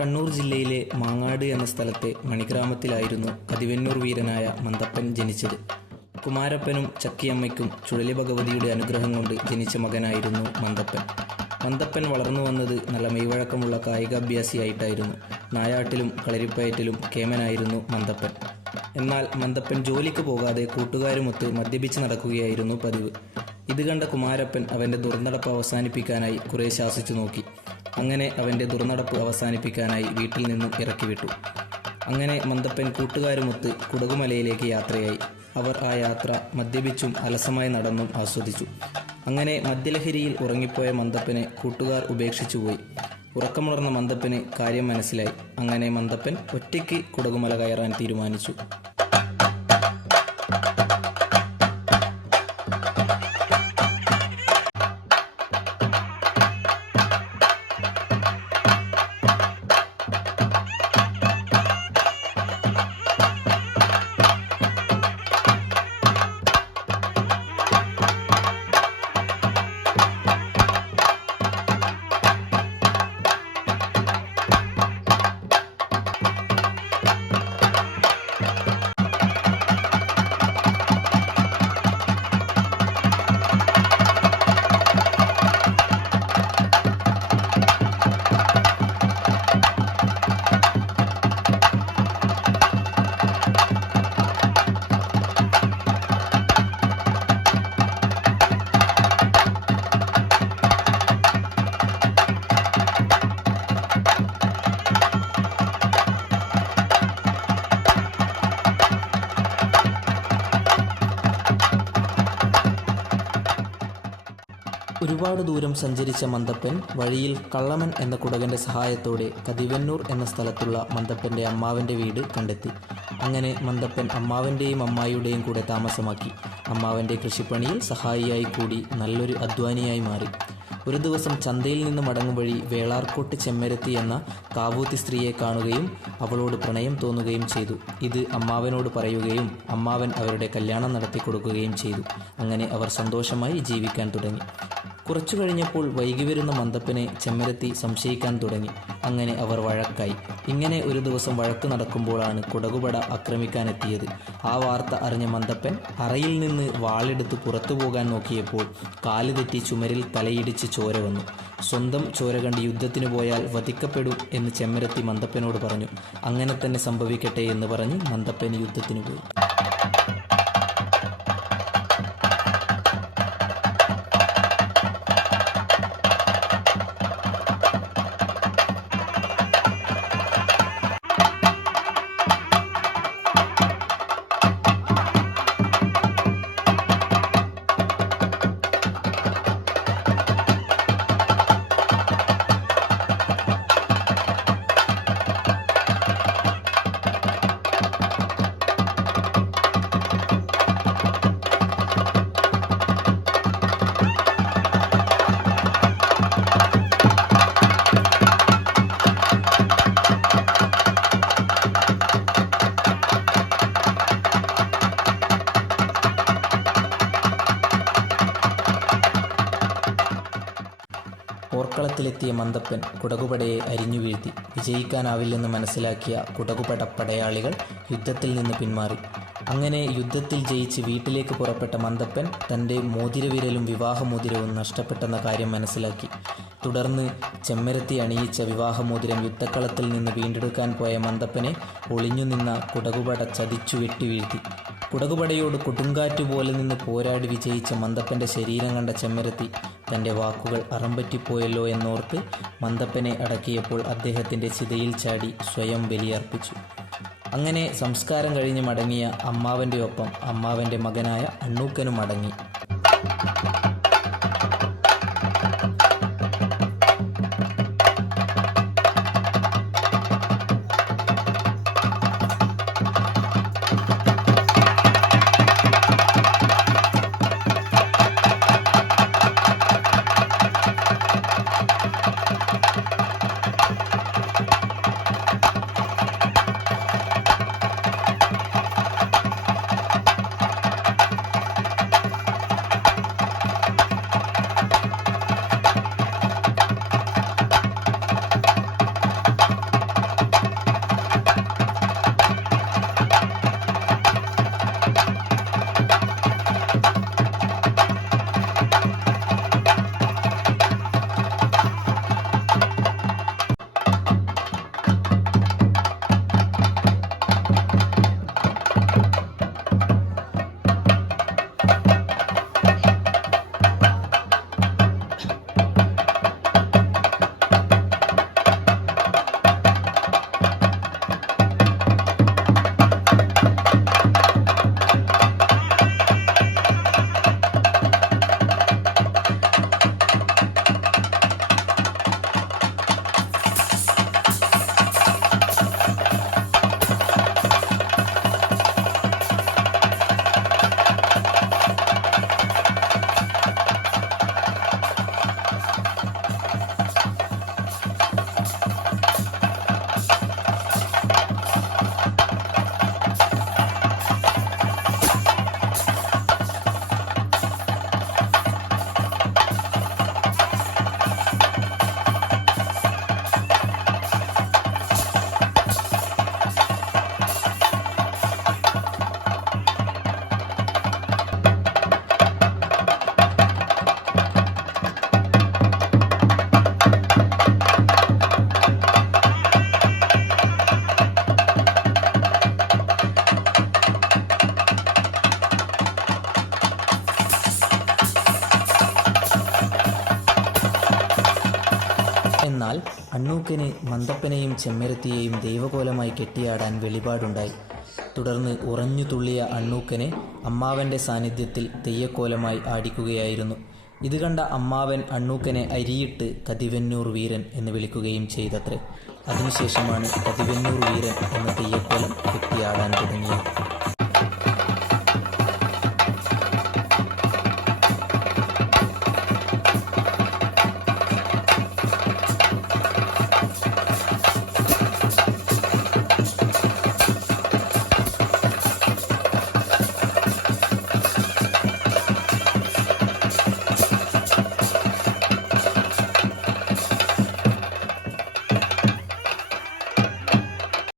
കണ്ണൂർ ജില്ലയിലെ മാങ്ങാട് എന്ന സ്ഥലത്തെ മണിഗ്രാമത്തിലായിരുന്നു കതിവന്നൂർ വീരനായ മന്തപ്പൻ ജനിച്ചത്. കുമാരപ്പനും ചക്കിയമ്മയ്ക്കും ചുഴലി ഭഗവതിയുടെ അനുഗ്രഹം കൊണ്ട് ജനിച്ച മകനായിരുന്നു മന്തപ്പൻ. മന്തപ്പൻ വളർന്നു വന്നത് നല്ല മെയ്വഴക്കമുള്ള കായികാഭ്യാസിയായിട്ടായിരുന്നു. നായാട്ടിലും കളരിപ്പയറ്റിലും കേമനായിരുന്നു മന്തപ്പൻ. എന്നാൽ മന്തപ്പൻ ജോലിക്ക് പോകാതെ കൂട്ടുകാരുമൊത്ത് മദ്യപിച്ച് നടക്കുകയായിരുന്നു പതിവ്. ഇത് കണ്ട കുമാരപ്പൻ അവൻ്റെ ദുർനടപ്പ് അവസാനിപ്പിക്കാനായി കുറേ ശാസിച്ചു നോക്കി. അങ്ങനെ അവൻ്റെ ദുർനടപ്പ് അവസാനിപ്പിക്കാനായി വീട്ടിൽ നിന്നും ഇറക്കിവിട്ടു. അങ്ങനെ മന്തപ്പൻ കൂട്ടുകാരുമൊത്ത് കുടകുമലയിലേക്ക് യാത്രയായി. അവർ ആ യാത്ര മദ്യപിച്ചും അലസമായി നടന്നും ആസ്വദിച്ചു. അങ്ങനെ മദ്യലഹരിയിൽ ഉറങ്ങിപ്പോയ മന്തപ്പനെ കൂട്ടുകാർ ഉപേക്ഷിച്ചുപോയി. ഉറക്കമുണർന്ന മന്തപ്പന് കാര്യം മനസ്സിലായി. അങ്ങനെ മന്തപ്പൻ ഒറ്റയ്ക്ക് കുടകുമല കയറാൻ തീരുമാനിച്ചു. ഒരുപാട് ദൂരം സഞ്ചരിച്ച മന്തപ്പൻ വഴിയിൽ കള്ളമൻ എന്ന കുടകൻ്റെ സഹായത്തോടെ കതിവന്നൂർ എന്ന സ്ഥലത്തുള്ള മന്തപ്പൻ്റെ അമ്മാവൻ്റെ വീട് കണ്ടെത്തി. അങ്ങനെ മന്തപ്പൻ അമ്മാവൻ്റെയും അമ്മായിയുടെയും കൂടെ താമസമാക്കി. അമ്മാവൻ്റെ കൃഷിപ്പണിയിൽ സഹായിയായി കൂടി നല്ലൊരു അധ്വാനിയായി മാറി. ഒരു ദിവസം ചന്തയിൽ നിന്ന് മടങ്ങും വഴി വേളാർക്കോട്ട് ചെമ്മരത്തി എന്ന കാവൂത്തി സ്ത്രീയെ കാണുകയും അവളോട് പ്രണയം തോന്നുകയും ചെയ്തു. ഇത് അമ്മാവനോട് പറയുകയും അമ്മാവൻ അവരുടെ കല്യാണം നടത്തി കൊടുക്കുകയും ചെയ്തു. അങ്ങനെ അവർ സന്തോഷമായി ജീവിക്കാൻ തുടങ്ങി. കുറച്ചു കഴിഞ്ഞപ്പോൾ വൈകി വരുന്ന മന്തപ്പനെ ചെമ്മരത്തി സംശയിക്കാൻ തുടങ്ങി. അങ്ങനെ അവർ വഴക്കായി. ഇങ്ങനെ ഒരു ദിവസം വഴക്ക് നടക്കുമ്പോഴാണ് കുടകുപട ആക്രമിക്കാനെത്തിയത്. ആ വാർത്ത അറിഞ്ഞ മന്തപ്പൻ അറയിൽ നിന്ന് വാളെടുത്ത് പുറത്തു പോകാൻ നോക്കിയപ്പോൾ കാല് തെറ്റി ചുമരിൽ തലയിടിച്ച് ചോര വന്നു. സ്വന്തം ചോര കണ്ട് യുദ്ധത്തിന് പോയാൽ വധിക്കപ്പെടും എന്ന് ചെമ്മരത്തി മന്തപ്പനോട് പറഞ്ഞു. അങ്ങനെ തന്നെ സംഭവിക്കട്ടെ എന്ന് പറഞ്ഞ് മന്തപ്പൻ യുദ്ധത്തിന് പോയി. പോർക്കളത്തിലെത്തിയ മന്തപ്പൻ കുടകുപടയെ അരിഞ്ഞു വീഴ്ത്തി. വിജയിക്കാനാവില്ലെന്ന് മനസ്സിലാക്കിയ കുടകുപട പടയാളികൾ യുദ്ധത്തിൽ നിന്ന് പിന്മാറി. അങ്ങനെ യുദ്ധത്തിൽ ജയിച്ച് വീട്ടിലേക്ക് പുറപ്പെട്ട മന്തപ്പൻ തൻ്റെ മോതിരവിരലും വിവാഹമോതിരവും നഷ്ടപ്പെട്ടെന്ന കാര്യം മനസ്സിലാക്കി. തുടർന്ന് ചെമ്മരത്തി അണിയിച്ച വിവാഹമോതിരം യുദ്ധക്കളത്തിൽ നിന്ന് വീണ്ടെടുക്കാൻ പോയ മന്തപ്പനെ ഒളിഞ്ഞു നിന്ന കുടകുപട ചതിച്ചു വെട്ടിവീഴ്ത്തി. കുടകുപടയോട് കൊടുങ്കാറ്റുപോലെ നിന്ന് പോരാടി വിജയിച്ച മന്തപ്പൻ്റെ ശരീരം കണ്ട ചെമ്മരത്തി തൻ്റെ വാക്കുകൾ അറമ്പറ്റിപ്പോയല്ലോ എന്നോർത്ത് മന്തപ്പനെ അടക്കിയപ്പോൾ അദ്ദേഹത്തിൻ്റെ ചിതയിൽ ചാടി സ്വയം ബലിയർപ്പിച്ചു. അങ്ങനെ സംസ്കാരം കഴിഞ്ഞ് മടങ്ങിയ അമ്മാവൻ്റെ ഒപ്പം അമ്മാവൻ്റെ മകനായ അണ്ണൂക്കനും മടങ്ങി. അണ്ണൂക്കന് മന്തപ്പനെയും ചെമ്മരത്തിയെയും ദൈവകോലമായി കെട്ടിയാടാൻ വെളിപാടുണ്ടായി. തുടർന്ന് ഉറഞ്ഞു തുള്ളിയ അണ്ണൂക്കനെ അമ്മാവൻ്റെ സാന്നിധ്യത്തിൽ തെയ്യക്കോലമായി ആടിക്കുകയായിരുന്നു. ഇത് കണ്ട അമ്മാവൻ അണ്ണൂക്കനെ അരിയിട്ട് കതിവന്നൂർ വീരൻ എന്ന് വിളിക്കുകയും ചെയ്തത്രേ. അതിനുശേഷമാണ് കതിവന്നൂർ വീരൻ എന്ന തെയ്യക്കോലം കെട്ടിയാടാൻ തുടങ്ങിയത്.